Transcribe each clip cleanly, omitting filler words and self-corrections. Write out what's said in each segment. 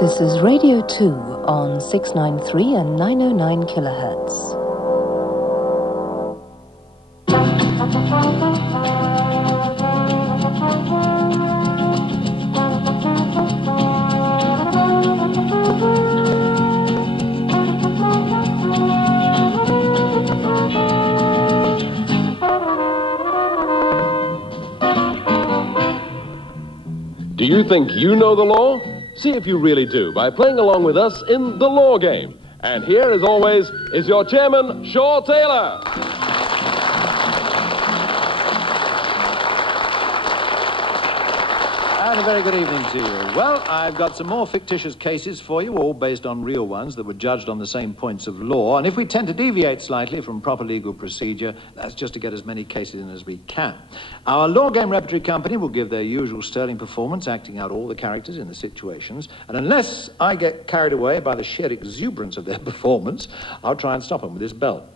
This is Radio 2 on 693 and 909 kilohertz. Do you think you know the law? See if you really do by playing along with us in the law game. And here, as always, is your chairman, Shaw Taylor. And a very good evening to you. Well, I've got some more fictitious cases for you, all based on real ones that were judged on the same points of law. And if we tend to deviate slightly from proper legal procedure, that's just to get as many cases in as we can. Our Law Game Repertory Company will give their usual sterling performance, acting out all the characters in the situations. And unless I get carried away by the sheer exuberance of their performance, I'll try and stop them with this bell.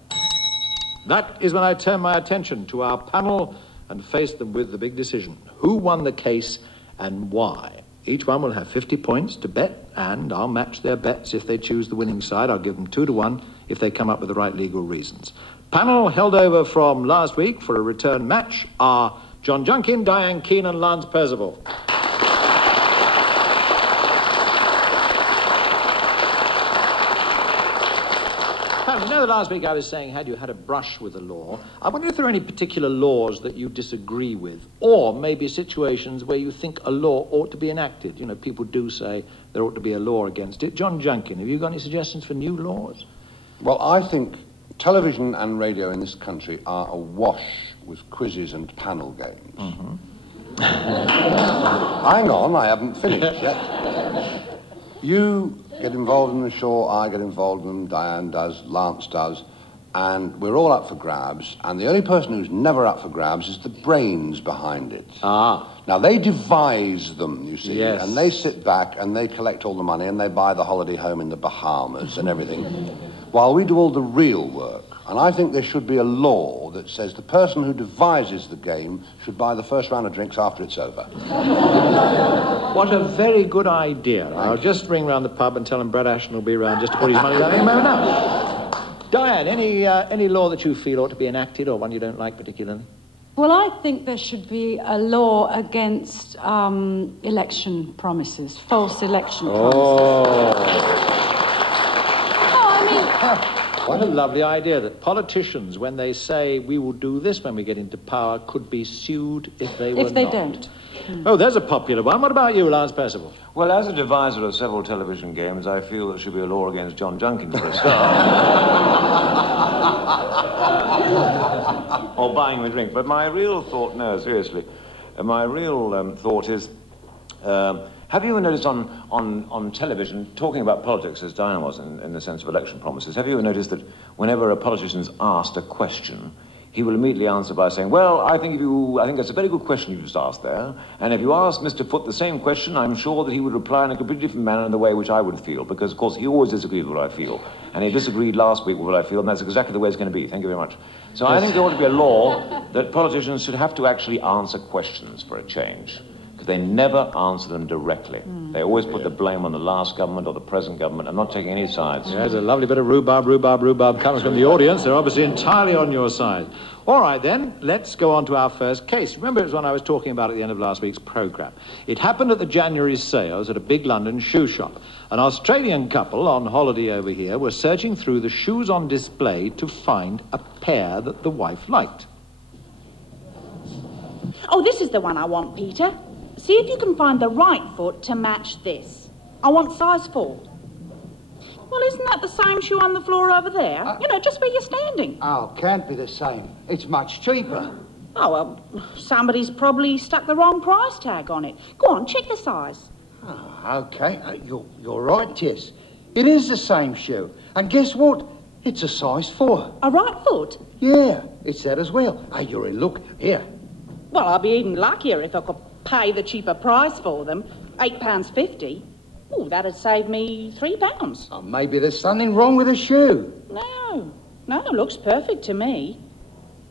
That is when I turn my attention to our panel and face them with the big decision. Who won the case and why? Each one will have 50 points to bet, and I'll match their bets if they choose the winning side. I'll give them 2 to 1 if they come up with the right legal reasons. Panel held over from last week for a return match are John Junkin, Diane Keane and Lance Percival. You know, last week I was saying, had you had a brush with the law? I wonder if there are any particular laws that you disagree with, or maybe situations where you think a law ought to be enacted. You know, people do say there ought to be a law against it. John Junkin, have you got any suggestions for new laws? Well, I think television and radio in this country are awash with quizzes and panel games. Mm-hmm. Hang on, I haven't finished yet. You get involved in the show, I get involved in them, Diane does, Lance does, and we're all up for grabs, and the only person who's never up for grabs is the brains behind it. Ah. Now, they devise them, you see, yes. And they sit back and they collect all the money and they buy the holiday home in the Bahamas and everything, while we do all the real work. And I think there should be a law that says the person who devises the game should buy the first round of drinks after it's over. What a very good idea. I'll just ring round the pub and tell him Brad Ashton will be around just to put his money down any moment now. Diane, any law that you feel ought to be enacted, or one you don't like particularly? Well, I think there should be a law against election promises, false election promises. What a lovely idea that politicians, when they say we will do this when we get into power, could be sued if they were not. If they don't. Oh, there's a popular one. What about you, Lance Percival? Well, as a deviser of several television games, I feel there should be a law against John Junkin for a start. Or buying him a drink. But my real thought, no, seriously, my real thought is, have you ever noticed on television, talking about politics as Diane was in the sense of election promises, have you ever noticed that whenever a politician's asked a question, he will immediately answer by saying, well, I think that's a very good question you just asked there, and if you asked Mr. Foote the same question, I'm sure that he would reply in a completely different manner in the way which I would feel, because, of course, he always disagrees with what I feel, and he disagreed last week with what I feel, and that's exactly the way it's going to be. Thank you very much. So I think there ought to be a law that politicians should have to actually answer questions for a change. They never answer them directly. They always put the blame on the last government or the present government. I'm not taking any sides. There's a lovely bit of rhubarb comes from the audience. They're obviously entirely on your side. All right, then, let's go on to our first case. Remember, it was one I was talking about at the end of last week's programme. It happened at the January sales at a big London shoe shop. An Australian couple on holiday over here were searching through the shoes on display to find a pair that the wife liked. Oh, this is the one I want, Peter. See if you can find the right foot to match this. I want size 4. Well, isn't that the same shoe on the floor over there? You know, just where you're standing. Oh, can't be the same. It's much cheaper. Oh, well, somebody's probably stuck the wrong price tag on it. Go on, check the size. Oh, okay. You're right, Tess. It is the same shoe. And guess what? It's a size 4. A right foot? Yeah, it's that as well. Hey, you're in luck. Here. Well, I'd be even luckier if I could pay the cheaper price for them, £8.50. Oh, that'd save me £3. Oh, maybe there's something wrong with the shoe. No, it looks perfect to me.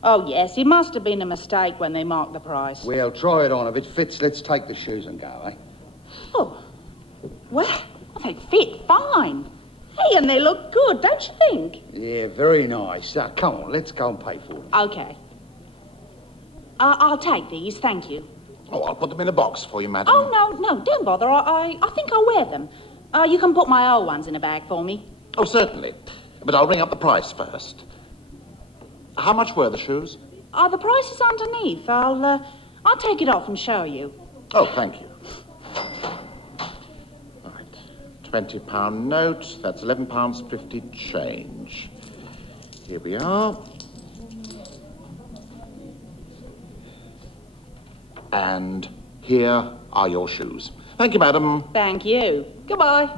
Oh, yes, it must have been a mistake when they marked the price. Well, try it on. If it fits, let's take the shoes and go, eh? Oh, well, They fit fine. Hey, and they look good, don't you think? Yeah, very nice. Come on, let's go and pay for them. Okay. I'll take these, thank you. Oh, I'll put them in a box for you, madam. Oh, no, don't bother. I think I'll wear them. You can put my old ones in a bag for me. Oh, certainly. But I'll ring up the price first. How much were the shoes? The price is underneath. I'll take it off and show you. Oh, thank you. Right. £20 note. That's £11.50 change. Here we are. And here are your shoes. Thank you, madam. Thank you. Goodbye.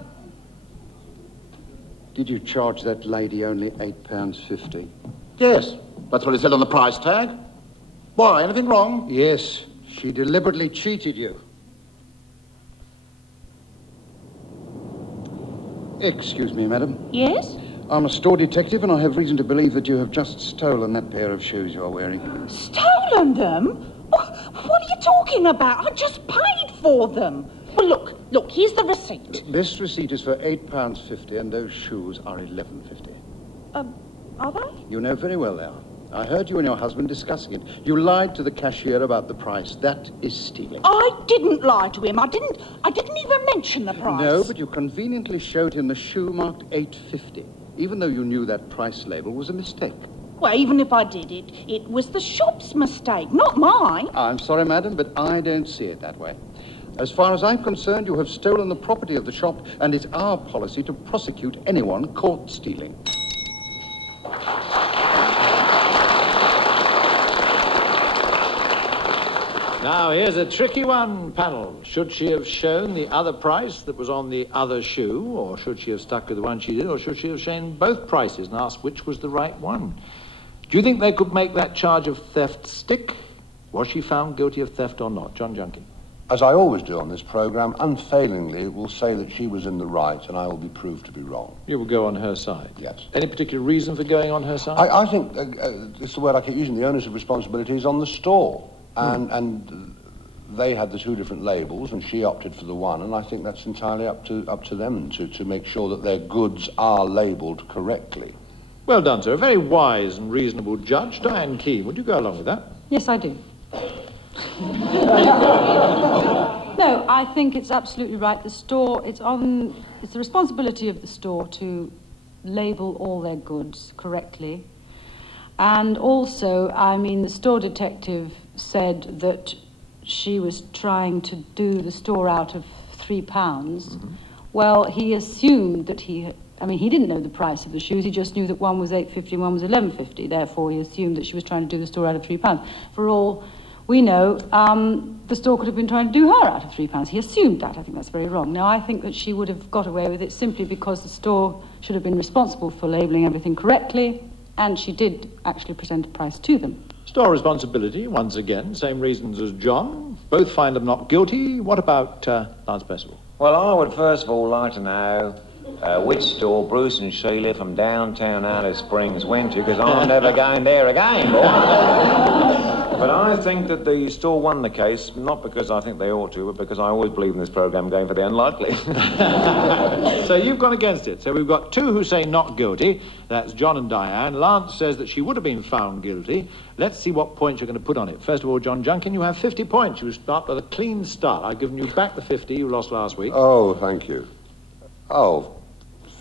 Did you charge that lady only £8.50? Yes, that's what it said on the price tag. Why, anything wrong? Yes, she deliberately cheated you. Excuse me, madam. Yes? I'm a store detective and I have reason to believe that you have just stolen that pair of shoes you're wearing. Stolen them? What are you talking about? I just paid for them. Well, look, here's the receipt. This receipt is for £8.50 and those shoes are £11.50. Are they? You know very well they are. I heard you and your husband discussing it. You lied to the cashier about the price. That is stealing. I didn't lie to him. I didn't even mention the price. No, but you conveniently showed him the shoe marked £8.50, even though you knew that price label was a mistake. Well, even if I did it was the shop's mistake, not mine. I'm sorry, madam, but I don't see it that way. As far as I'm concerned, you have stolen the property of the shop, and it's our policy to prosecute anyone caught stealing. Now, here's a tricky one, panel. Should she have shown the other price that was on the other shoe, or should she have stuck with the one she did, or should she have shown both prices and asked which was the right one? Do you think they could make that charge of theft stick? Was she found guilty of theft or not? John Junkin. As I always do on this programme, unfailingly will say that she was in the right and I will be proved to be wrong. You will go on her side? Yes. Any particular reason for going on her side? I think, it's the word I keep using, the onus of responsibility is on the store. And they had the two different labels and she opted for the one, and I think that's entirely up to them to make sure that their goods are labelled correctly. Well done, sir. A very wise and reasonable judge. Diane Keane, would you go along with that? Yes, I do. No, I think it's absolutely right. The store, it's the responsibility of the store to label all their goods correctly. And also, I mean, the store detective said that she was trying to do the store out of £3. Mm-hmm. Well, he assumed that he didn't know the price of the shoes. He just knew that one was £8.50 and one was £11.50. Therefore, he assumed that she was trying to do the store out of £3. For all we know, the store could have been trying to do her out of £3. He assumed that. I think that's very wrong. Now, I think that she would have got away with it simply because the store should have been responsible for labelling everything correctly, and she did actually present a price to them. Store responsibility, once again, same reasons as John. Both find them not guilty. What about Lance Percival? Well, I would first of all like to know which store Bruce and Sheila from downtown Alice Springs went to, because I'm never going there again, boy. But I think that the store won the case, not because I think they ought to, but because I always believe in this programme going for the unlikely. So you've gone against it. So we've got two who say not guilty. That's John and Diane. Lance says that she would have been found guilty. Let's see what points you're going to put on it. First of all, John Junkin, you have 50 points. You start with a clean start. I've given you back the 50 you lost last week. Oh, thank you. Oh,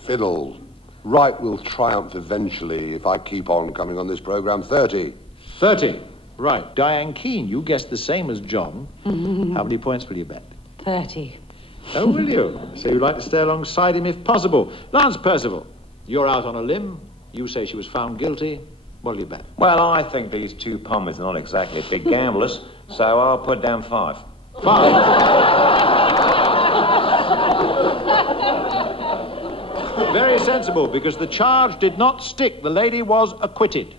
fiddle. Right will triumph eventually if I keep on coming on this programme. 30. 30. Right. Diane Keane, you guessed the same as John. How many points will you bet? 30. Oh, will you? So you'd like to stay alongside him if possible. Lance Percival, you're out on a limb. You say she was found guilty. What'll you bet? Well, I think these two pommies are not exactly big gamblers, so I'll put down 5. 5. Very sensible, because the charge did not stick. The lady was acquitted.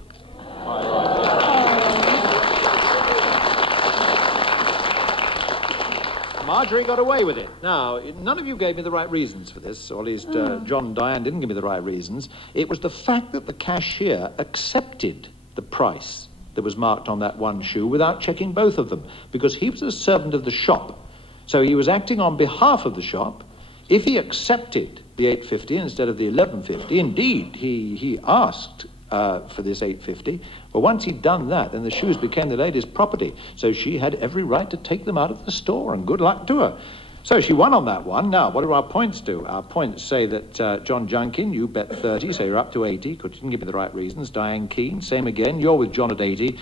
Marjorie got away with it. Now, none of you gave me the right reasons for this, or at least John and Diane didn't give me the right reasons. It was the fact that the cashier accepted the price that was marked on that one shoe without checking both of them, because he was a servant of the shop. So he was acting on behalf of the shop. If he accepted the 850 instead of the 1150, indeed, he asked for this 850, but once he'd done that, then the shoes became the lady's property, so she had every right to take them out of the store, and good luck to her. So she won on that one. Now, what do our points do? Our points say that John Junkin, you bet 30, so you're up to 80, because you didn't give me the right reasons. Diane Keane, same again, you're with John at 80.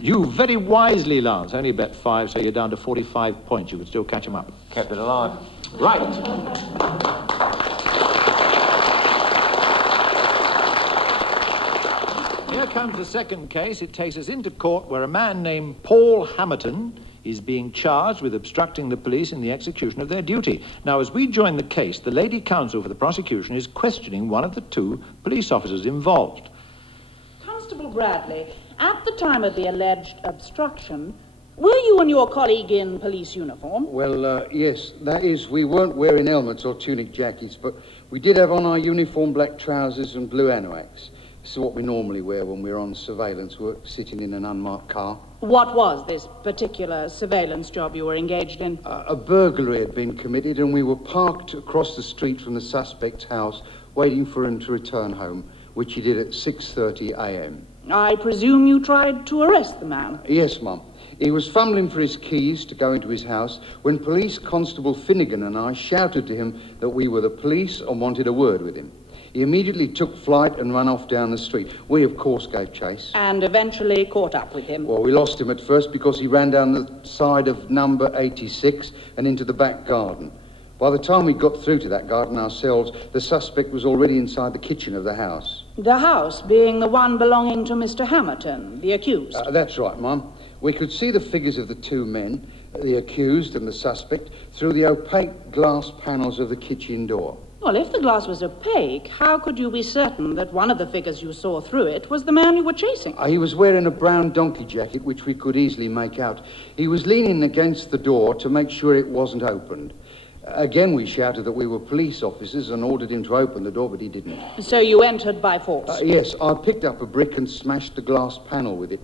You very wisely, Lance, only bet 5, so you're down to 45 points. You could still catch him up. Kept it alive. Right. Here comes the second case. It takes us into court where a man named Paul Hamilton is being charged with obstructing the police in the execution of their duty. Now, as we join the case, the lady counsel for the prosecution is questioning one of the 2 police officers involved. Constable Bradley, at the time of the alleged obstruction, were you and your colleague in police uniform? Well, yes. That is, we weren't wearing helmets or tunic jackets, but we did have on our uniform black trousers and blue anoraks. This is what we normally wear when we're on surveillance work, sitting in an unmarked car. What was this particular surveillance job you were engaged in? A burglary had been committed, and we were parked across the street from the suspect's house, waiting for him to return home, which he did at 6:30 a.m. I presume you tried to arrest the man? Yes, Mum. He was fumbling for his keys to go into his house when Police Constable Finnegan and I shouted to him that we were the police and wanted a word with him. He immediately took flight and ran off down the street. We, of course, gave chase. And eventually caught up with him? Well, we lost him at first because he ran down the side of number 86 and into the back garden. By the time we got through to that garden ourselves, the suspect was already inside the kitchen of the house. The house being the one belonging to Mr. Hamilton, the accused? That's right, Mum. We could see the figures of the 2 men, the accused and the suspect, through the opaque glass panels of the kitchen door. Well, if the glass was opaque, how could you be certain that one of the figures you saw through it was the man you were chasing? He was wearing a brown donkey jacket, which we could easily make out. He was leaning against the door to make sure it wasn't opened. Again, we shouted that we were police officers and ordered him to open the door, but he didn't. So you entered by force? Yes, I picked up a brick and smashed the glass panel with it.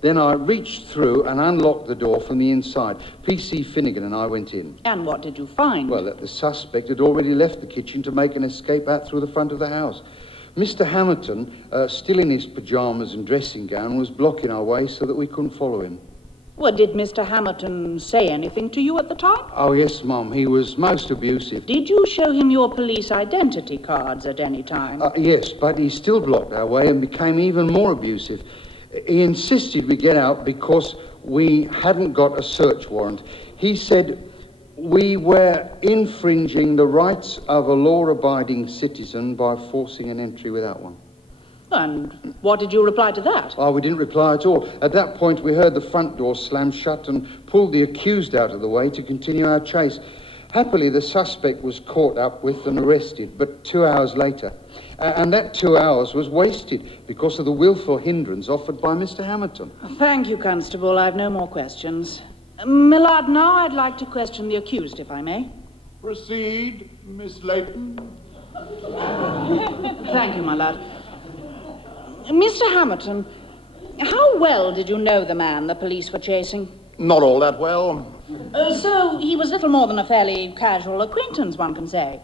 Then I reached through and unlocked the door from the inside. PC Finnegan and I went in. And what did you find? Well, that the suspect had already left the kitchen to make an escape out through the front of the house. Mr. Hamilton, still in his pyjamas and dressing gown, was blocking our way so that we couldn't follow him. Well, did Mr. Hamilton say anything to you at the time? Oh, yes, Mum. He was most abusive. Did you show him your police identity cards at any time? Yes, but he still blocked our way and became even more abusive. He insisted we get out because we hadn't got a search warrant. He said we were infringing the rights of a law-abiding citizen by forcing an entry without one. And what did you reply to that? Oh, we didn't reply at all. At that point, we heard the front door slam shut and pulled the accused out of the way to continue our chase. Happily, the suspect was caught up with and arrested, but 2 hours later. And that 2 hours was wasted because of the willful hindrance offered by Mr. Hamilton. Thank you, Constable. I've no more questions. Millard, now I'd like to question the accused, if I may. Proceed, Miss Layton. Thank you, my lord. Mr. Hamilton, how well did you know the man the police were chasing? Not all that well. So he was little more than a fairly casual acquaintance, one can say.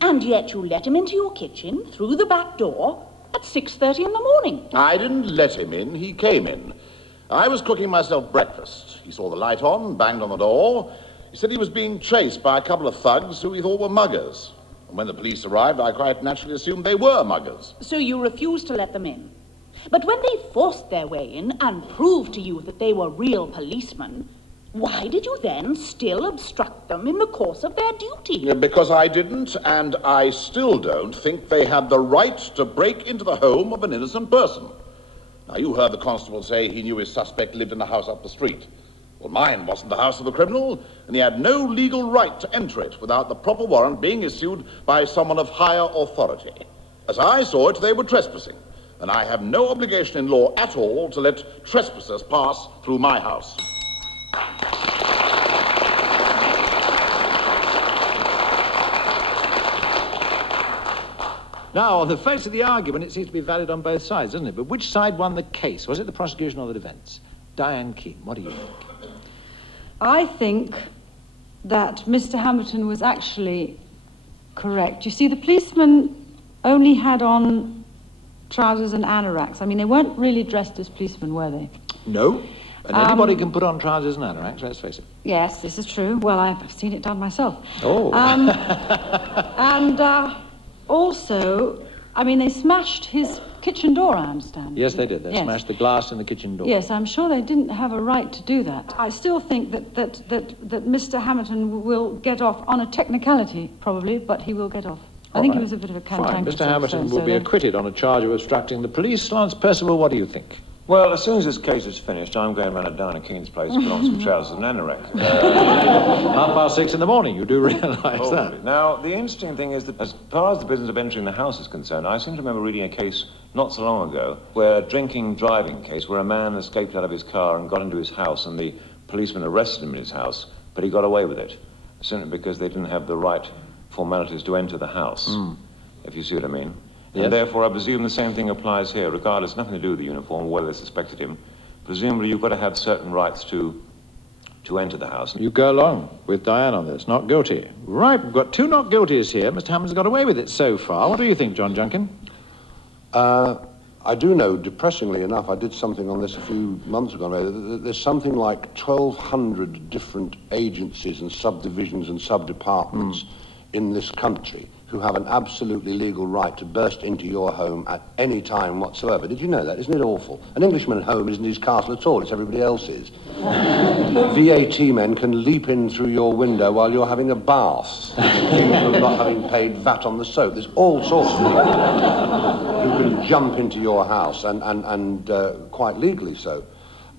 And yet you let him into your kitchen through the back door at 6:30 in the morning. I didn't let him in, he came in. I was cooking myself breakfast. He saw the light on, banged on the door. He said he was being chased by a couple of thugs who he thought were muggers. And when the police arrived, I quite naturally assumed they were muggers. So you refused to let them in. But when they forced their way in and proved to you that they were real policemen, why did you then still obstruct them in the course of their duty? Because I didn't, and I still don't, think they had the right to break into the home of an innocent person. Now, you heard the constable say he knew his suspect lived in the house up the street. Well, mine wasn't the house of the criminal, and he had no legal right to enter it without the proper warrant being issued by someone of higher authority. As I saw it, they were trespassing, and I have no obligation in law at all to let trespassers pass through my house. Now, on the face of the argument, it seems to be valid on both sides, doesn't it? But which side won the case? Was it the prosecution or the defence? Diane Keane, what do you think? I think that Mr. Hamilton was actually Correct. You see, the policeman only had on trousers and anoraks. I mean, they weren't really dressed as policemen, were they? No. And anybody can put on trousers and anoraks, let's face it. Yes, this is true. Well, I've seen it done myself. Oh. And also, I mean, they smashed his kitchen door, I understand. Yes, they did. They smashed the glass in the kitchen door. Yes, I'm sure they didn't have a right to do that. I still think that Mr. Hamilton will get off on a technicality, probably, but he will get off. I think he was a bit of a cantankerous. Fine. Mr. Hamilton will be acquitted on a charge of obstructing the police. Lance Percival, what do you think? Well, as soon as this case is finished, I'm going round to Diane Keen's place to put on some trousers and anoraks. 6:30 in the morning, you do realise that. Now, the interesting thing is that as far as the business of entering the house is concerned, I seem to remember reading a case not so long ago, where a drinking driving case, where a man escaped out of his car and got into his house, and the policeman arrested him in his house, but he got away with it, simply because they didn't have the right formalities to enter the house, if you see what I mean. Yes. And therefore, I presume the same thing applies here, regardless, nothing to do with the uniform, whether they suspected him. Presumably, you've got to have certain rights to enter the house. You go along with Diane on this. Not guilty. Right, we've got 2 not guilties here. Mr. Hamilton's got away with it so far. What do you think, John Junkin? I do know, depressingly enough, I did something on this a few months ago. There's something like 1,200 different agencies and subdivisions and sub-departments in this country who have an absolutely legal right to burst into your home at any time whatsoever. Did you know that? Isn't it awful? An Englishman's home isn't his castle at all, it's everybody else's. VAT men can leap in through your window while you're having a bath, of not having paid VAT on the soap. There's all sorts of people who can jump into your house, and quite legally so.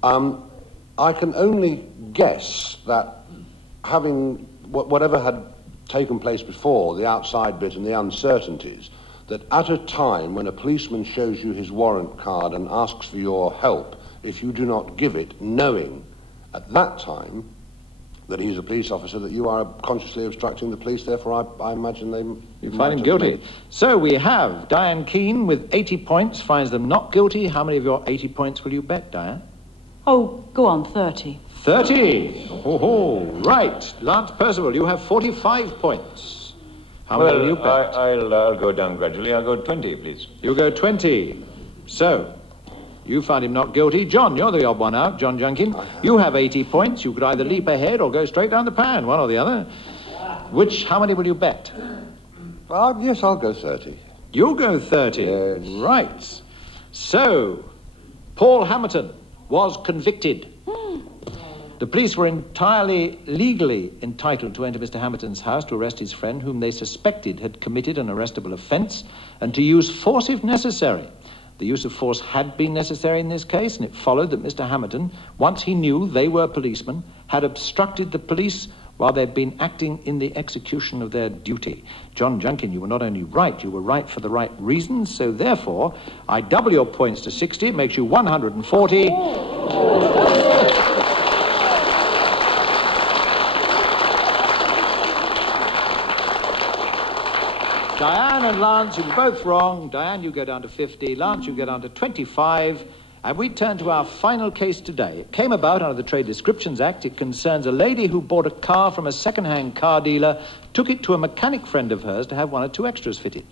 I can only guess that having whatever had taken place before, the outside bit and the uncertainties, that at a time when a policeman shows you his warrant card and asks for your help, if you do not give it, knowing at that time that he's a police officer, that you are consciously obstructing the police, therefore I imagine they... You find him guilty. So we have Diane Keen with 80 points, finds them not guilty. How many of your 80 points will you bet, Diane? Oh, go on, 30. 30. Oh, right. Lance Percival, you have 45 points. How many will you bet? I'll go down gradually. I'll go 20, please. You go 20. So, you found him not guilty. John, you're the odd one out, John Junkin. You have 80 points. You could either leap ahead or go straight down the pan, one or the other. How many will you bet? Yes, I'll go 30. You'll go 30. Yes. Right. So, Paul Hamilton was convicted. The police were entirely legally entitled to enter Mr. Hamilton's house to arrest his friend, whom they suspected had committed an arrestable offence, and to use force if necessary. The use of force had been necessary in this case, and it followed that Mr. Hamilton, once he knew they were policemen, had obstructed the police while they'd been acting in the execution of their duty. John Junkin, you were not only right, you were right for the right reasons, so therefore, I double your points to 60, it makes you 140. Diane and Lance, you were both wrong. Diane, you go down to 50. Lance, you go down to 25. And we turn to our final case today. It came about under the Trade Descriptions Act. It concerns a lady who bought a car from a second-hand car dealer, took it to a mechanic friend of hers to have 1 or 2 extras fitted.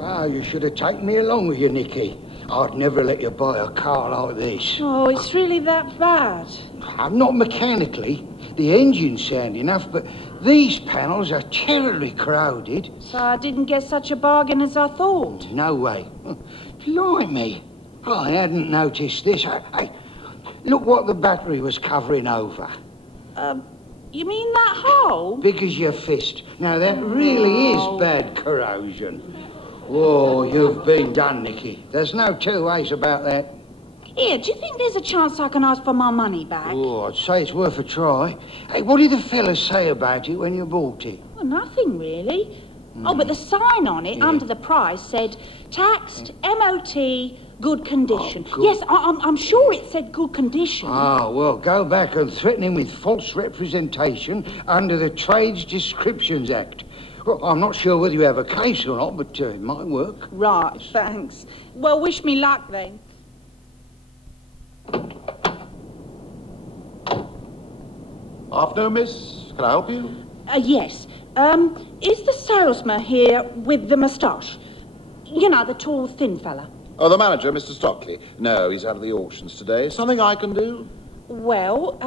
Well, you should have taken me along with you, Nicky. I'd never let you buy a car like this. Oh, it's really that bad. Not mechanically. The engine's sound enough, but these panels are terribly crowded. So I didn't get such a bargain as I thought. No way. Blimey. I hadn't noticed this. Hey, look what the battery was covering over. You mean that hole? Big as your fist. Now, that really is bad corrosion. Oh, you've been done, Nicky. There's no 2 ways about that. Here, do you think there's a chance I can ask for my money back? Oh, I'd say it's worth a try. Hey, what did the fellas say about it when you bought it? Well, nothing really. Oh, but the sign on it under the price said taxed, MOT, good condition. Oh, good. Yes, I'm sure it said good condition. Ah, well, go back and threaten him with false representation under the Trades Descriptions Act. Well, I'm not sure whether you have a case or not, but it might work. Right, thanks. Well, wish me luck then. Afternoon, miss. Can I help you? Yes. Is the salesman here with the moustache? You know, the tall, thin fella. Oh, the manager, Mr. Stockley. No, he's out of the auctions today. Something I can do? Well,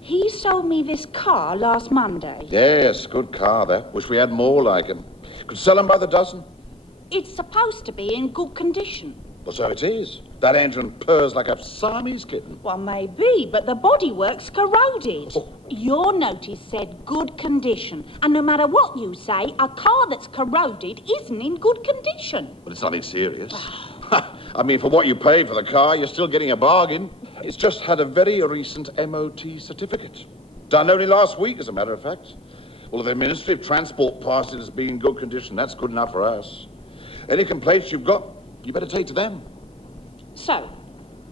he sold me this car last Monday. Yes, good car, that. Wish we had more like him. Could sell him by the dozen. It's supposed to be in good condition. Well, so it is. That engine purrs like a Siamese kitten. Well, maybe, but the bodywork's corroded. Oh. Your notice said good condition, and no matter what you say, a car that's corroded isn't in good condition. But it's nothing serious. I mean, for what you paid for the car, you're still getting a bargain. It's just had a very recent MOT certificate. Done only last week, as a matter of fact. Well, if the Ministry of Transport passed it as being in good condition, that's good enough for us. Any complaints you've got, you better take to them. So,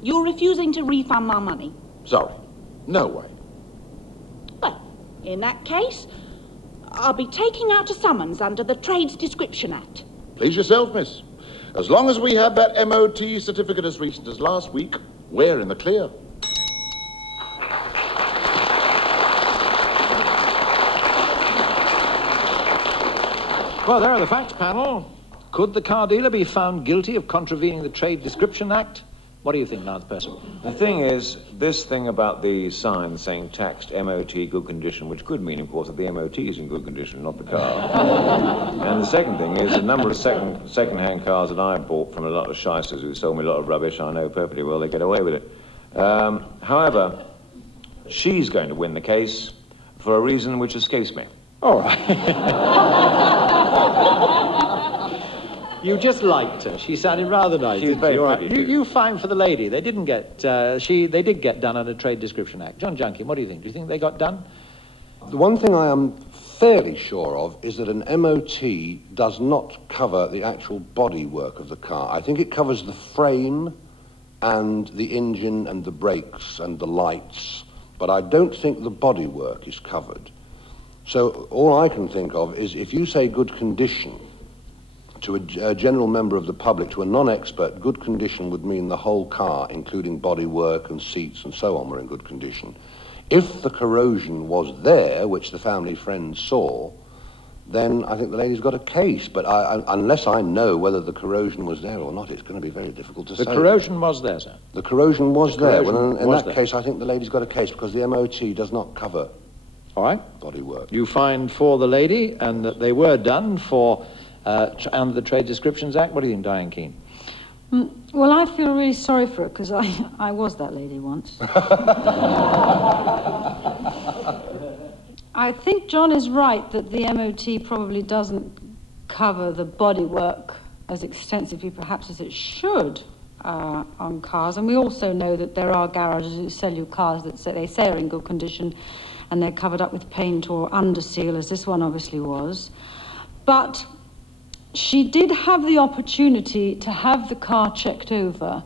you're refusing to refund my money? Sorry. No way. Well, in that case, I'll be taking out a summons under the Trades Description Act. Please yourself, miss. As long as we have that MOT certificate as recent as last week, we're in the clear. Well, there are the facts, panel. Could the car dealer be found guilty of contravening the Trade Description Act? What do you think, Lance Percival? The thing is, this thing about the sign saying taxed MOT good condition, which could mean, of course, that the MOT is in good condition, not the car. And the second thing is, the number of second-hand cars that I've bought from a lot of shysters who sold me a lot of rubbish, I know perfectly well they get away with it. However, she's going to win the case for a reason which escapes me. All right. You just liked her. She sounded rather nice. She was very pretty, you fine for the lady. They didn't get. They did get done under Trade Description Act. John Junkin, what do you think? Do you think they got done? The one thing I am fairly sure of is that an MOT does not cover the actual bodywork of the car. I think it covers the frame and the engine and the brakes and the lights, but I don't think the bodywork is covered. So all I can think of is if you say good condition to a general member of the public, to a non-expert, good condition would mean the whole car, including bodywork and seats and so on, were in good condition. If the corrosion was there, which the family friends saw, then I think the lady's got a case. But unless I know whether the corrosion was there or not, it's going to be very difficult to say. The corrosion was there, sir? The corrosion was there. Well, in that case, I think the lady's got a case because the MOT does not cover all right. bodywork. You find for the lady and that they were done for under the Trade Descriptions Act. What do you think, Diane Keane? Well, I feel really sorry for her because I was that lady once. I think John is right that the MOT probably doesn't cover the bodywork as extensively perhaps as it should on cars. And we also know that there are garages who sell you cars that they say are in good condition and they're covered up with paint or under seal, as this one obviously was. But she did have the opportunity to have the car checked over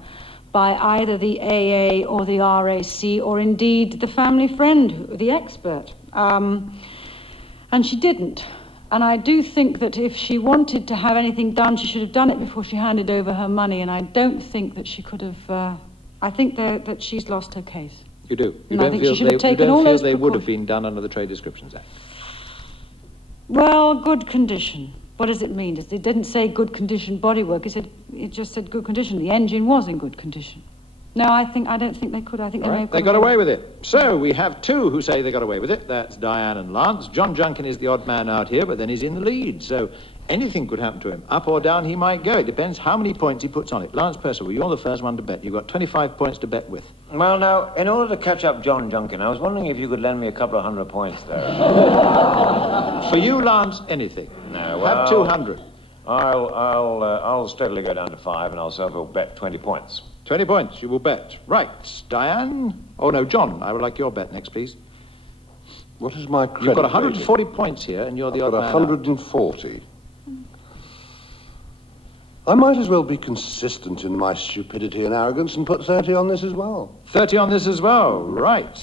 by either the AA or the RAC or indeed the family friend, the expert. And she didn't. And I do think that if she wanted to have anything done, she should have done it before she handed over her money. And I don't think that she could have... I think that she's lost her case. You do? You don't feel they would have been done under the Trade Descriptions Act? Well, good condition. What does it mean? It didn't say good condition bodywork. It just said good condition. The engine was in good condition. No, I don't think they could. I think they got away with it. So we have two who say they got away with it. That's Diane and Lance. John Junkin is the odd man out here, but then he's in the lead. So anything could happen to him. Up or down he might go. It depends how many points he puts on it. Lance Percival, you're the first one to bet. You've got 25 points to bet with. Well, now, in order to catch up John Junkin, I was wondering if you could lend me a couple of 100 points there. For you, Lance, anything. No, well... Have 200. I'll steadily go down to 5 and I'll bet 20 points. 20 points, you will bet. Right, Diane? Oh, no, John, I would like your bet next, please. What is my credit? You've got 140 points here, and you're the odd man out. 140. I might as well be consistent in my stupidity and arrogance and put 30 on this as well. 30 on this as well, right.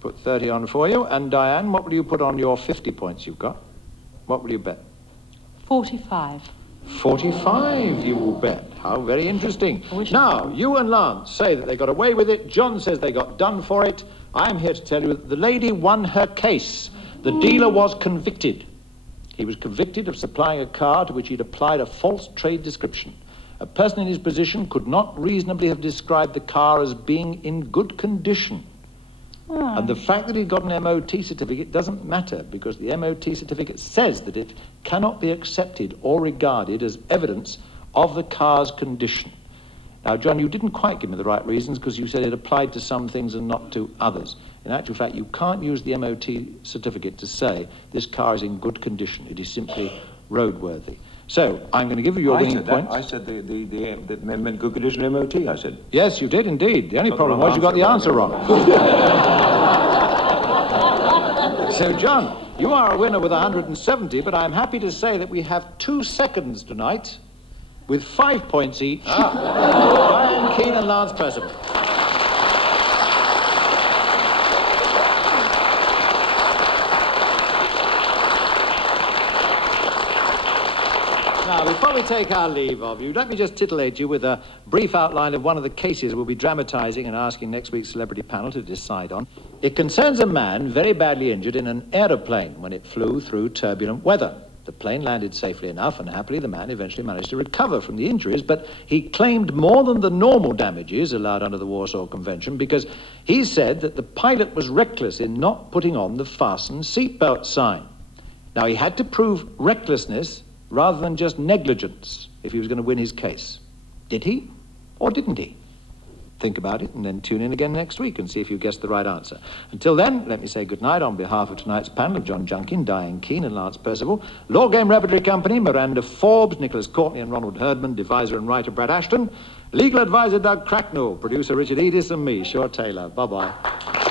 Put 30 on for you. And Diane, what will you put on your 50 points you've got? What will you bet? 45. 45 you will bet. How very interesting. Now, you and Lance say that they got away with it. John says they got done for it. I'm here to tell you that the lady won her case. The dealer was convicted. He was convicted of supplying a car to which he'd applied a false trade description. A person in his position could not reasonably have described the car as being in good condition. And the fact that he got an MOT certificate doesn't matter, because the MOT certificate says that it cannot be accepted or regarded as evidence of the car's condition. Now, John, you didn't quite give me the right reasons, because you said it applied to some things and not to others. In actual fact, you can't use the MOT certificate to say this car is in good condition. It is simply roadworthy. So, I'm going to give you your winning point. I said the meant good condition MOT, I said. Yes, you did indeed. The only problem was you got the answer wrong. So, John, you are a winner with 170, but I'm happy to say that we have 2 seconds tonight with 5 points each. Diane Keane and Lance Percival. Now, before we take our leave of you, let me just titillate you with a brief outline of one of the cases we'll be dramatising and asking next week's celebrity panel to decide on. It concerns a man very badly injured in an aeroplane when it flew through turbulent weather. The plane landed safely enough, and happily the man eventually managed to recover from the injuries, but he claimed more than the normal damages allowed under the Warsaw Convention, because he said that the pilot was reckless in not putting on the fasten seatbelt sign. Now, he had to prove recklessness rather than just negligence if he was going to win his case. Did he, or didn't he? Think about it and then tune in again next week and see if you guessed the right answer. Until then, let me say goodnight on behalf of tonight's panel of John Junkin, Diane Keane and Lance Percival, Law Game Repertory Company, Miranda Forbes, Nicholas Courtney and Ronald Herdman, deviser and writer Brad Ashton, legal advisor Doug Cracknell, producer Richard Edis and me, Shaw Taylor. Bye-bye.